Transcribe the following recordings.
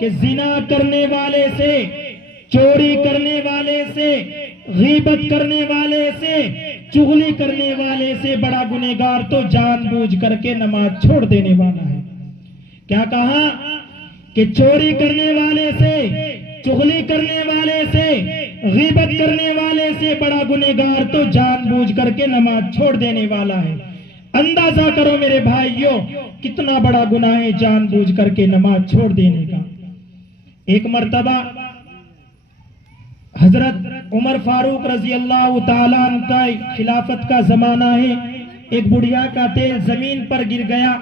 کہ زنا کرنے والے سے، چوری کرنے والے سے، غیبت کرنے والے سے، چغلی کرنے والے سے بڑا گنہگار تو جان بوجھ کر کے نماز چھوڑ دینے والا ہے۔ کیا کہا کہ چوری کرنے والے سے، چغلی کرنے والے سے، غیبت کرنے والے سے بڑا گنہگار تو جان بوجھ کر کے نماز چھوڑ دینے والا ہے۔ اندازہ کرو میرے بھائیوں کتنا بڑا گناہ ہے جان بوجھ کر کے نماز چھوڑ دینے کا۔ ایک مرتبہ حضرت عمر فاروق رضی اللہ تعالیٰ عنہ کا خلافت کا زمانہ ہے، ایک بڑھیا کا تیل زمین پر گر گیا،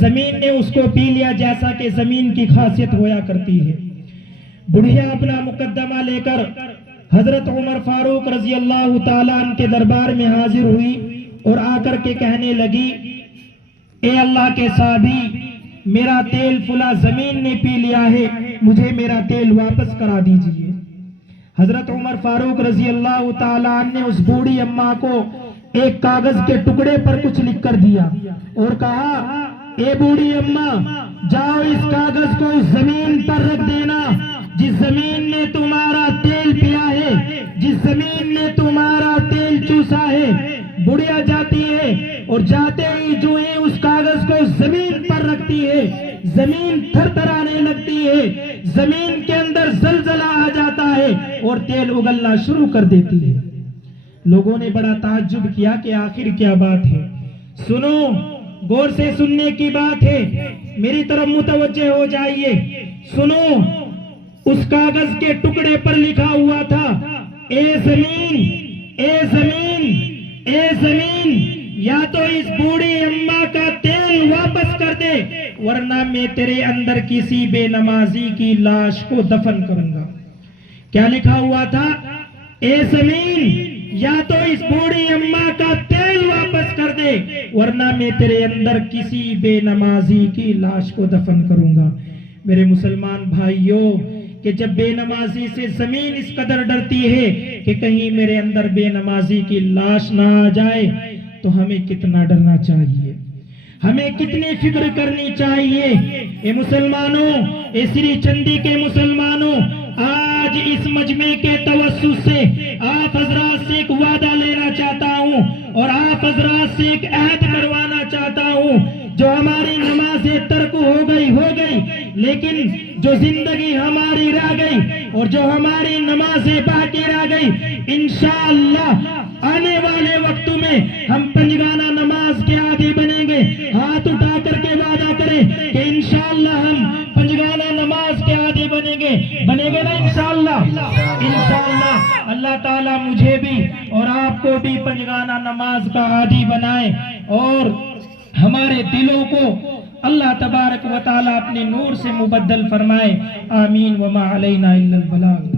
زمین نے اس کو پی لیا جیسا کہ زمین کی خاصیت ہویا کرتی ہے۔ بڑھیا اپنا مقدمہ لے کر حضرت عمر فاروق رضی اللہ تعالیٰ عنہ کے دربار میں حاضر ہوئی اور آ کر کے کہنے لگی، اے اللہ کے صحابی، میرا تیل فلاں زمین نے پی لیا ہے، مجھے میرا تیل واپس کرا دیجئے۔ حضرت عمر فاروق رضی اللہ تعالیٰ عنہ نے اس بوڑھی اماں کو ایک کاغذ کے ٹکڑے پر کچھ لکھ کر دیا اور کہا، اے بوڑھی اماں، جاؤ اس کاغذ کو اس زمین پر رکھ دینا جس زمین نے تمہارا تیل پیا ہے، جس زمین نے تمہارا تیل چوسا ہے۔ بڑھیا جاتی ہے اور جاتے ہی جو ہے اس کاغذ کو زمین پر رکھتی ہے، زمین تھر تھرانے لگتی ہے، زمین کے اندر زلزلہ آ جاتا ہے اور تیل اگلنا شروع کر دیتی ہے۔ لوگوں نے بڑا تعجب کیا کہ آخر کیا بات ہے۔ سنو، غور سے سننے کی بات ہے، میری طرف متوجہ ہو جائیے۔ سنو، اس کاغذ کے ٹکڑے پر لکھا ہوا تھا، اے زمین، اے زمین، اے زمین، یا تو اس بوڑھی اماں کا تیل واپس کر دے ورنہ میں تیرے اندر کسی بے نمازی کی لاش کو دفن کروں گا۔ کیا لکھا ہوا تھا؟ اے زمین، یا تو اس بوڑھی اماں کا تیل واپس کر دے ورنہ میں تیرے اندر کسی بے نمازی کی لاش کو دفن کروں گا۔ میرے مسلمان بھائیوں کہ جب بے نمازی سے زمین اس قدر ڈرتی ہے کہ کہیں میرے اندر بے نمازی کی لاش نہ آ جائے تو ہمیں کتنا ڈرنا چاہیے، ہمیں کتنی فکر کرنی چاہیے۔ اے مسلمانوں، اے سری چندی کے مسلمانوں، آج اس مجمع کے توسط سے آپ حضرات سے ایک وعدہ لینا چاہتا ہوں اور آپ حضرات سے ایک عہد مروانا چاہتا ہوں۔ جو ہماری نمازیں ترک ہو گئی لیکن جو زندگی ہماری رہ گئی اور جو ہماری نمازیں باقی رہ گئی، انشاءاللہ آنے والے وقتوں میں ہم پنجگانہ نماز کے عادی بنیں گے۔ ہاتھ اٹھا کر کے وعدہ کریں کہ انشاءاللہ ہم پنجگانہ نماز کے عادی بنیں گے نا انشاءاللہ۔ انشاءاللہ اللہ تعالیٰ مجھے بھی اور آپ کو بھی پنجگانہ نماز کا عادی بنائے اور ہمارے دلوں کو اللہ تبارک و تعالیٰ اپنے نور سے مبدل فرمائے۔ آمین وما علینا الا البلاغ۔